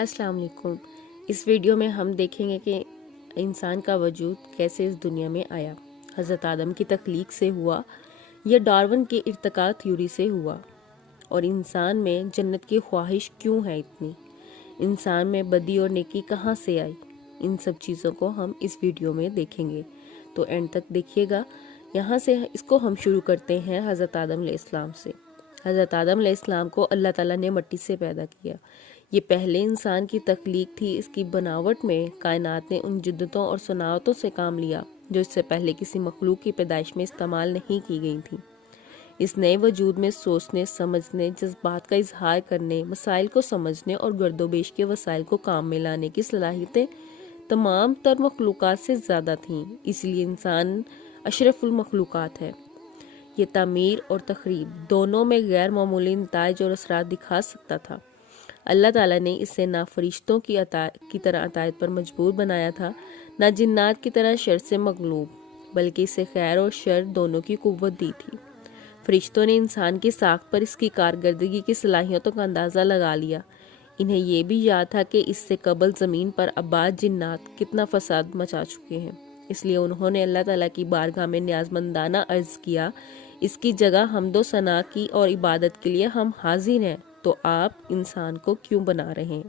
السلام علیکم۔ اس ویڈیو میں ہم دیکھیں گے کہ انسان کا وجود کیسے اس دنیا میں آیا، حضرت آدم کی تخلیق سے ہوا یا ڈارون کے ارتقاء تھیوری سے ہوا، اور انسان میں جنت کی خواہش کیوں ہے اتنی، انسان میں بدی اور نیکی کہاں سے آئی۔ ان سب چیزوں کو ہم اس ویڈیو میں دیکھیں گے، تو اینڈ تک دیکھیے گا۔ یہاں سے اس کو ہم شروع کرتے ہیں حضرت آدم علیہ السلام سے۔ حضرت آدم علیہ السلام کو اللہ تعالیٰ نے مٹی سے پیدا کیا۔ یہ پہلے انسان کی تخلیق تھی۔ اس کی بناوٹ میں کائنات نے ان جدتوں اور صنعتوں سے کام لیا جو اس سے پہلے کسی مخلوق کی پیدائش میں استعمال نہیں کی گئی تھیں۔ اس نئے وجود میں سوچنے، سمجھنے، جذبات کا اظہار کرنے، مسائل کو سمجھنے اور گرد و بیش کے وسائل کو کام میں لانے کی صلاحیتیں تمام تر مخلوقات سے زیادہ تھیں، اس لیے انسان اشرف المخلوقات ہے۔ یہ تعمیر اور تخریب دونوں میں غیر معمولی نتائج اور اثرات دکھا سکتا تھا۔ اللہ تعالیٰ نے اسے نہ فرشتوں کی طرح اطاعت پر مجبور بنایا تھا، نہ جنات کی طرح شر سے مغلوب، بلکہ اسے خیر اور شر دونوں کی قوت دی تھی۔ فرشتوں نے انسان کی ساخت پر اس کی کارکردگی کی صلاحیتوں کا اندازہ لگا لیا۔ انہیں یہ بھی یاد تھا کہ اس سے قبل زمین پر آباد جنات کتنا فساد مچا چکے ہیں، اس لیے انہوں نے اللہ تعالیٰ کی بارگاہ میں نیازمندانہ عرض کیا، اس کی جگہ حمد و ثنا کی اور عبادت کے لیے ہم حاضر ہیں، تو آپ انسان کو کیوں بنا رہے ہیں؟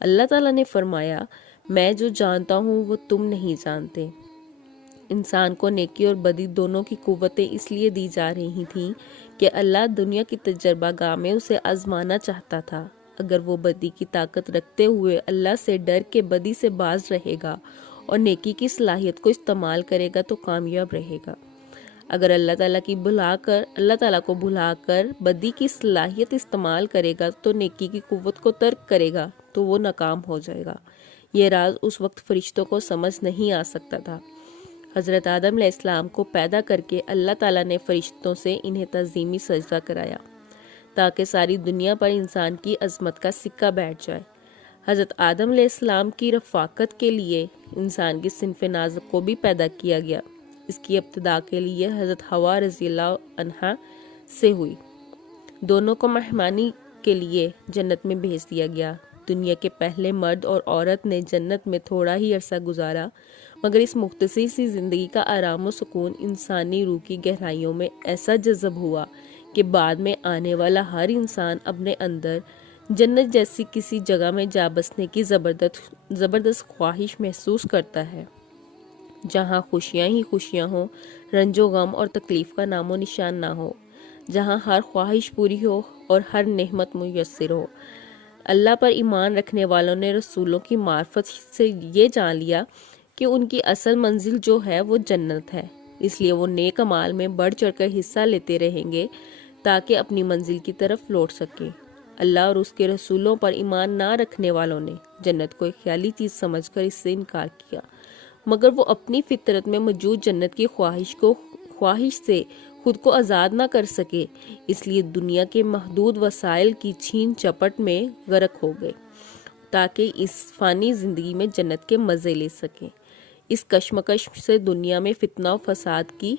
اللہ تعالیٰ نے فرمایا، میں جو جانتا ہوں وہ تم نہیں جانتے۔ انسان کو نیکی اور بدی دونوں کی قوتیں اس لیے دی جا رہی تھیں کہ اللہ دنیا کی تجربہ گاہ میں اسے آزمانا چاہتا تھا۔ اگر وہ بدی کی طاقت رکھتے ہوئے اللہ سے ڈر کے بدی سے باز رہے گا اور نیکی کی صلاحیت کو استعمال کرے گا تو کامیاب رہے گا۔ اگر اللہ تعالیٰ کو بھلا کر بدی کی صلاحیت استعمال کرے گا تو نیکی کی قوت کو ترک کرے گا تو وہ ناکام ہو جائے گا۔ یہ راز اس وقت فرشتوں کو سمجھ نہیں آ سکتا تھا۔ حضرت آدم علیہ السلام کو پیدا کر کے اللہ تعالیٰ نے فرشتوں سے انہیں تعظیمی سجدہ کرایا تاکہ ساری دنیا پر انسان کی عظمت کا سکہ بیٹھ جائے۔ حضرت آدم علیہ السلام کی رفاقت کے لیے انسان کی صنف نازک کو بھی پیدا کیا گیا۔ اس کی ابتدا کے لیے حضرت حوا رضی اللہ عنہا سے ہوئی۔ دونوں کو مہمانی کے لیے جنت میں بھیج دیا گیا۔ دنیا کے پہلے مرد اور عورت نے جنت میں تھوڑا ہی عرصہ گزارا، مگر اس مختصر سی زندگی کا آرام و سکون انسانی روح کی گہرائیوں میں ایسا جذب ہوا کہ بعد میں آنے والا ہر انسان اپنے اندر جنت جیسی کسی جگہ میں جا بسنے کی زبردست خواہش محسوس کرتا ہے، جہاں خوشیاں ہی خوشیاں ہوں، رنج و غم اور تکلیف کا نام و نشان نہ ہو، جہاں ہر خواہش پوری ہو اور ہر نعمت میسر ہو۔ اللہ پر ایمان رکھنے والوں نے رسولوں کی معرفت سے یہ جان لیا کہ ان کی اصل منزل جو ہے وہ جنت ہے، اس لیے وہ نیک اعمال میں بڑھ چڑھ کر حصہ لیتے رہیں گے تاکہ اپنی منزل کی طرف لوٹ سکیں۔ اللہ اور اس کے رسولوں پر ایمان نہ رکھنے والوں نے جنت کو ایک خیالی چیز سمجھ کر اس سے انکار کیا، مگر وہ اپنی فطرت میں موجود جنت کی خواہش سے خود کو آزاد نہ کر سکے، اس لیے دنیا کے محدود وسائل کی چھین چپٹ میں غرق ہو گئے تاکہ اس فانی زندگی میں جنت کے مزے لے سکیں۔ اس کشمکش سے دنیا میں فتنہ و فساد کی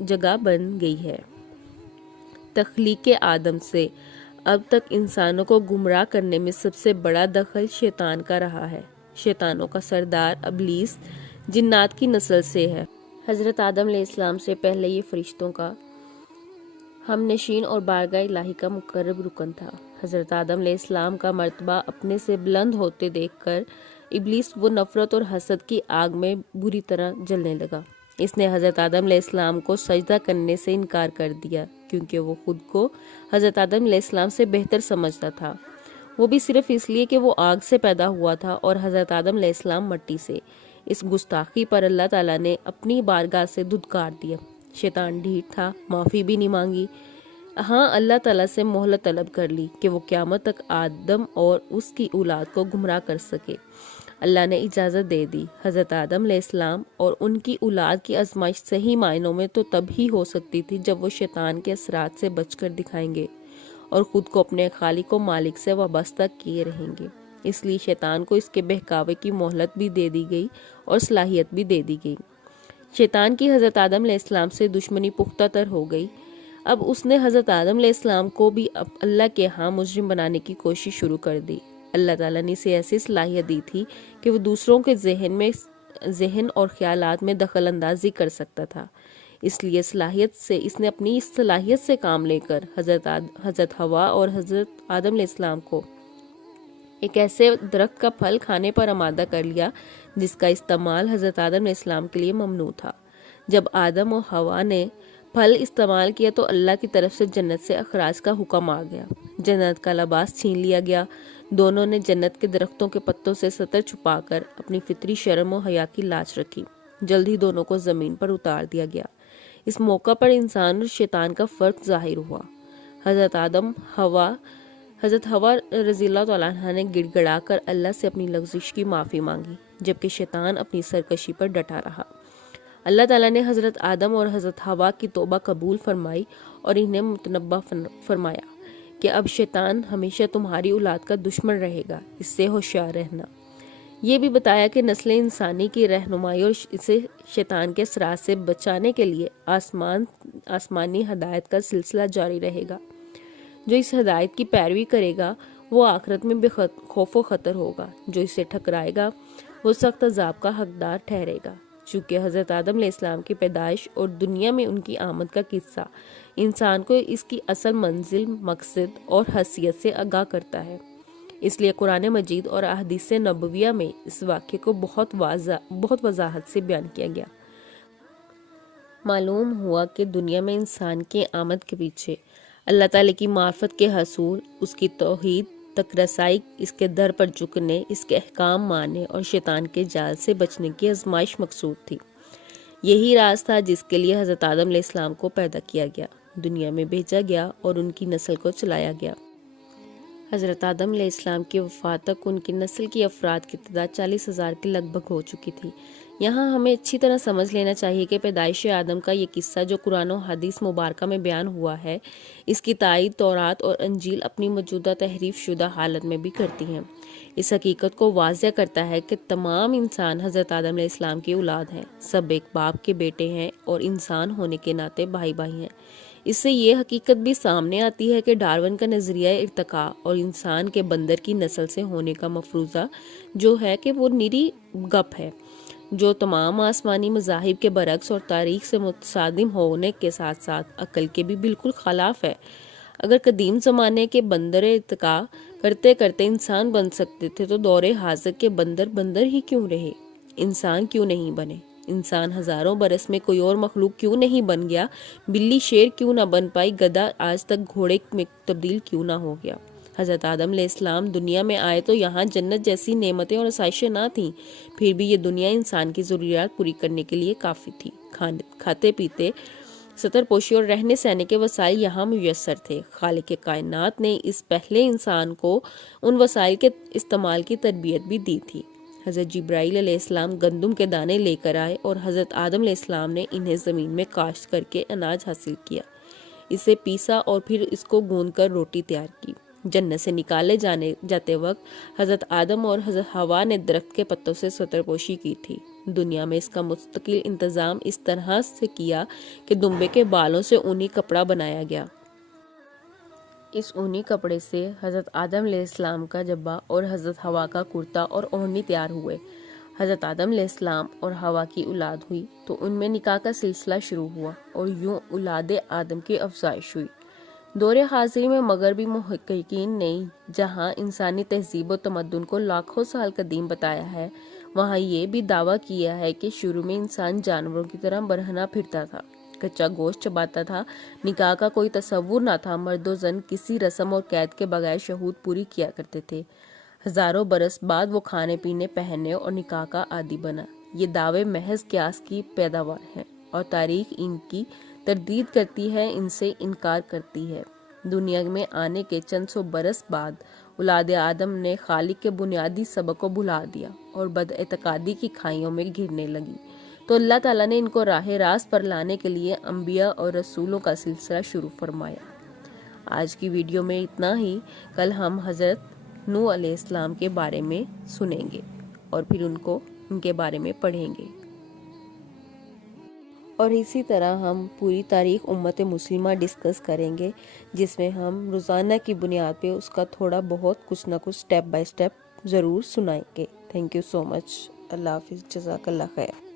جگہ بن گئی ہے۔ تخلیق آدم سے اب تک انسانوں کو گمراہ کرنے میں سب سے بڑا دخل شیطان کا رہا ہے۔ شیطانوں کا سردار ابلیس جنات کی نسل سے ہے۔ حضرت آدم علیہ السلام سے پہلے یہ فرشتوں کا ہم نشین اور بارگاہ الہی کا مقرب رکن تھا۔ حضرت آدم علیہ السلام کا مرتبہ اپنے سے بلند ہوتے دیکھ کر ابلیس وہ نفرت اور حسد کی آگ میں بری طرح جلنے لگا۔ اس نے حضرت آدم علیہ السلام کو سجدہ کرنے سے انکار کر دیا کیونکہ وہ خود کو حضرت آدم علیہ السلام سے بہتر سمجھتا تھا، وہ بھی صرف اس لیے کہ وہ آگ سے پیدا ہوا تھا اور حضرت آدم علیہ السلام مٹی سے۔ اس گستاخی پر اللہ تعالیٰ نے اپنی بارگاہ سے دھتکار دیا۔ شیطان ڈھیٹ تھا، معافی بھی نہیں مانگی، ہاں اللہ تعالیٰ سے مہلت طلب کر لی کہ وہ قیامت تک آدم اور اس کی اولاد کو گمراہ کر سکے۔ اللہ نے اجازت دے دی۔ حضرت آدم علیہ السلام اور ان کی اولاد کی آزمائش صحیح معنوں میں تو تب ہی ہو سکتی تھی جب وہ شیطان کے اثرات سے بچ کر دکھائیں گے اور خود کو اپنے خالق و مالک سے وابستہ کیے رہیں گے۔ اس لیے شیطان کو اس کے بہکاوے کی مہلت بھی دے دی گئی اور صلاحیت بھی دے دی گئی۔ شیطان کی حضرت آدم علیہ السلام سے دشمنی پختہ تر ہو گئی۔ اب اس نے حضرت آدم علیہ السلام کو بھی اللہ کے ہاں مجرم بنانے کی کوشش شروع کر دی۔ اللہ تعالیٰ نے اسے ایسی صلاحیت دی تھی کہ وہ دوسروں کے ذہن اور خیالات میں دخل اندازی کر سکتا تھا۔ اس لیے اس نے اپنی اس صلاحیت سے کام لے کر حضرت حوا اور حضرت آدم علیہ السلام کو ایک ایسے درخت کا پھل کھانے پر آمادہ کر لیا جس کا استعمال حضرت آدم علیہ السلام کے لیے ممنوع تھا۔ جب آدم اور حوا نے پھل استعمال کیا تو اللہ کی طرف سے جنت سے اخراج کا حکم آ گیا، جنت کا لباس چھین لیا گیا۔ دونوں نے جنت کے درختوں کے پتوں سے سطر چھپا کر اپنی فطری شرم و حیا کی لاج رکھی۔ جلد ہی دونوں کو زمین پر اتار دیا گیا۔ اس موقع پر انسان اور شیطان کا فرق ظاہر ہوا۔ حضرت حوا رضی اللہ تعالیٰ عنہ نے گڑ گڑا کر اللہ سے اپنی لغزش کی معافی مانگی، جبکہ شیطان اپنی سرکشی پر ڈٹا رہا۔ اللہ تعالیٰ نے حضرت آدم اور حضرت حوا کی توبہ قبول فرمائی اور انہیں متنبہ فرمایا کہ اب شیطان ہمیشہ تمہاری اولاد کا دشمن رہے گا، اس سے ہوشیار رہنا۔ یہ بھی بتایا کہ نسل انسانی کی رہنمائی اور اسے شیطان کے اثرات سے بچانے کے لیے آسمانی ہدایت کا سلسلہ جاری رہے گا۔ جو اس ہدایت کی پیروی کرے گا وہ آخرت میں بے خوف و خطر ہوگا، جو اسے ٹھکرائے گا وہ سخت عذاب کا حقدار ٹھہرے گا۔ چونکہ حضرت آدم علیہ السلام کی پیدائش اور دنیا میں ان کی آمد کا قصہ انسان کو اس کی اصل منزل، مقصد اور حیثیت سے آگاہ کرتا ہے، اس لیے قرآن مجید اور احادیث نبویہ میں اس واقعے کو بہت وضاحت سے بیان کیا گیا۔ معلوم ہوا کہ دنیا میں انسان کے آمد کے پیچھے اللہ تعالیٰ کی معرفت کے حصول، اس کی توحید تک رسائی، اس کے در پر جھکنے، اس کے احکام ماننے اور شیطان کے جال سے بچنے کی آزمائش مقصود تھی۔ یہی راز تھا جس کے لیے حضرت آدم علیہ السلام کو پیدا کیا گیا، دنیا میں بھیجا گیا اور ان کی نسل کو چلایا گیا۔ حضرت آدم علیہ السلام کی وفات تک ان کی نسل کی افراد کی تعداد 40,000 کے لگ بھگ ہو چکی تھی۔ یہاں ہمیں اچھی طرح سمجھ لینا چاہیے کہ پیدائش آدم کا یہ قصہ جو قرآن و حدیث مبارکہ میں بیان ہوا ہے، اس کی تائید تورات اور انجیل اپنی موجودہ تحریف شدہ حالت میں بھی کرتی ہیں۔ اس حقیقت کو واضح کرتا ہے کہ تمام انسان حضرت آدم علیہ السلام کی اولاد ہیں، سب ایک باپ کے بیٹے ہیں اور انسان ہونے کے ناطے بھائی بھائی ہیں۔ اس سے یہ حقیقت بھی سامنے آتی ہے کہ ڈارون کا نظریہ ارتقاء اور انسان کے بندر کی نسل سے ہونے کا مفروضہ جو ہے کہ وہ نری گپ ہے، جو تمام آسمانی مذاہب کے برعکس اور تاریخ سے متصادم ہونے کے ساتھ ساتھ عقل کے بھی بالکل خلاف ہے۔ اگر قدیم زمانے کے بندر ارتقاء کرتے کرتے انسان بن سکتے تھے تو دور حاضر کے بندر ہی کیوں رہے، انسان کیوں نہیں بنے؟ انسان ہزاروں برس میں کوئی اور مخلوق کیوں نہیں بن گیا؟ بلی شیر کیوں نہ بن پائی؟ گدھا آج تک گھوڑے میں تبدیل کیوں نہ ہو گیا؟ حضرت آدم علیہ السلام دنیا میں آئے تو یہاں جنت جیسی نعمتیں اور آسائشیں نہ تھیں، پھر بھی یہ دنیا انسان کی ضروریات پوری کرنے کے لیے کافی تھی۔ کھاتے پیتے، ستر پوشی اور رہنے سہنے کے وسائل یہاں میسر تھے۔ خالق کائنات نے اس پہلے انسان کو ان وسائل کے استعمال کی تربیت بھی دی تھی۔ حضرت جبرائیل علیہ السلام گندم کے دانے لے کر آئے اور حضرت آدم علیہ السلام نے انہیں زمین میں کاشت کر کے اناج حاصل کیا، اسے پیسا اور پھر اس کو گوندھ کر روٹی تیار کی۔ جنت سے نکالے جاتے وقت حضرت آدم اور حضرت حوا نے درخت کے پتوں سے ستر پوشی کی تھی۔ دنیا میں اس کا مستقل انتظام اس طرح سے کیا کہ دمبے کے بالوں سے اونی کپڑا بنایا گیا۔ اس اونی کپڑے سے حضرت آدم علیہ السلام کا جبہ اور حضرت حوا کا کرتا اور اوڑھنی تیار ہوئے۔ حضرت آدم علیہ السلام اور حوا کی اولاد ہوئی تو ان میں نکاح کا سلسلہ شروع ہوا اور یوں اولاد آدم کی افزائش ہوئی۔ دور حاضری میں مغربی محققین نے جہاں انسانی تہذیب و تمدن کو لاکھوں سال قدیم بتایا ہے، وہاں یہ بھی دعویٰ کیا ہے کہ شروع میں انسان جانوروں کی طرح برہنہ پھرتا تھا، کچا گوشت چباتا تھا، نکاح کا کوئی تصور نہ تھا، مرد و زن کسی رسم اور قید کے بغیر شہود پوری کیا کرتے تھے۔ ہزاروں برس بعد وہ کھانے پینے، پہننے اور نکاح کا عادی بنا۔ یہ دعوے محض قیاس کی پیداوار ہیں اور تاریخ ان کی تردید کرتی ہے، ان سے انکار کرتی ہے۔ دنیا میں آنے کے چند سو برس بعد اولاد آدم نے خالق کے بنیادی سبق کو بھلا دیا اور بد اعتقادی کی کھائیوں میں گرنے لگی، تو اللہ تعالیٰ نے ان کو راہ راست پر لانے کے لیے انبیاء اور رسولوں کا سلسلہ شروع فرمایا۔ آج کی ویڈیو میں اتنا ہی۔ کل ہم حضرت نوح علیہ السلام کے بارے میں سنیں گے اور پھر ان کے بارے میں پڑھیں گے اور اسی طرح ہم پوری تاریخ امت مسلمہ ڈسکس کریں گے، جس میں ہم روزانہ کی بنیاد پہ اس کا تھوڑا بہت کچھ نہ کچھ سٹیپ بائی سٹیپ ضرور سنائیں گے۔ تھینک یو سو مچ۔ اللہ حافظ، جزاک اللہ خیر۔